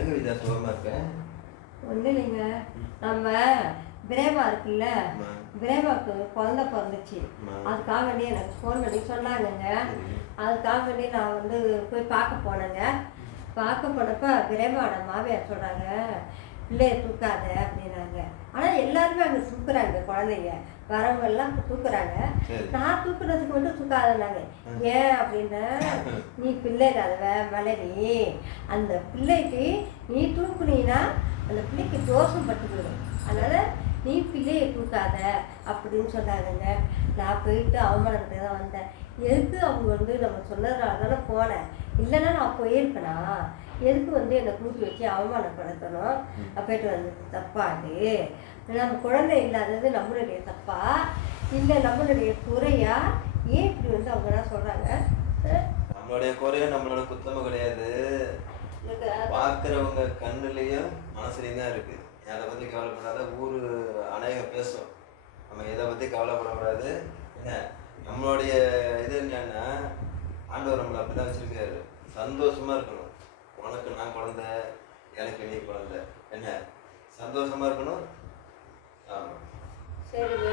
ஏங்க இதா சோகமா இருக்கேன்? ஒன்றும் இல்லைங்க. நம்ம பிரேமா இருக்குல்ல, பிரேமாவுக்கு குழந்தை பிறந்துச்சு. அதுக்காக வேண்டி எனக்கு ஃபோன் பண்ணி சொன்னாங்கங்க. அதுக்காக வேண்டி நான் வந்து போய் பார்க்க போனேங்க. பார்க்க போனப்ப பிரேமாவோட மாமியார் சொல்கிறாங்க, பிள்ளைய தூக்காத அப்படின்னாங்க. ஆனால் எல்லாருமே அங்கே தூக்குறாங்க, குழந்தைங்க வரவங்கெல்லாம் தூக்குறாங்க. நான் தூக்குறதுக்கு மட்டும் தூக்காதனாங்க. ஏன் அப்படின்னா, நீ பிள்ளை இல்லாதவ மலரி, அந்த பிள்ளைக்கு நீ தூக்குனீன்னா அந்த பிள்ளைக்கு தோஷம் பட்டுக்கிடும். அதனால் நீ பிள்ளையை தூக்காத அப்படின்னு சொன்னாங்கங்க. நான் போயிட்டு அவமானத்தை தான் வந்தேன். எதுக்கு அவங்க வந்து நம்ம சொன்னதுனால தானே போனேன், இல்லைன்னா நான் போயிருப்பேனா? எதுக்கு வந்து என்னை கூட்டி வச்சு அவமானப்படுத்தணும்? போயிட்டு வந்தது தப்பாது. நம்ம குழந்தை இல்லாதது நம்மளுடைய தப்பா இல்லை நம்மளுடைய குறையா? ஏன் இப்படி வந்து அவங்கலாம் சொல்கிறாங்க? நம்மளுடைய குறையா நம்மளோட குத்தமும் கிடையாது. பார்க்குறவங்க கண்ணுலேயும் மனசுலேயும் தான் இருக்குது. அதை பற்றி கவலைப்படாத. ஊர் அநேகம் பேசும், நம்ம இதை பற்றி கவலைப்படக்கூடாது. என்ன நம்மளுடைய இது என்னன்னா, ஆண்டவர் நம்மளை அப்படி தான் வச்சுருக்காரு. சந்தோஷமாக இருக்கணும். உனக்கு நான் குழந்தை, எனக்கு நீ குழந்தை, என்ன சந்தோஷமாக இருக்கணும். ஆமாம், சரிங்க.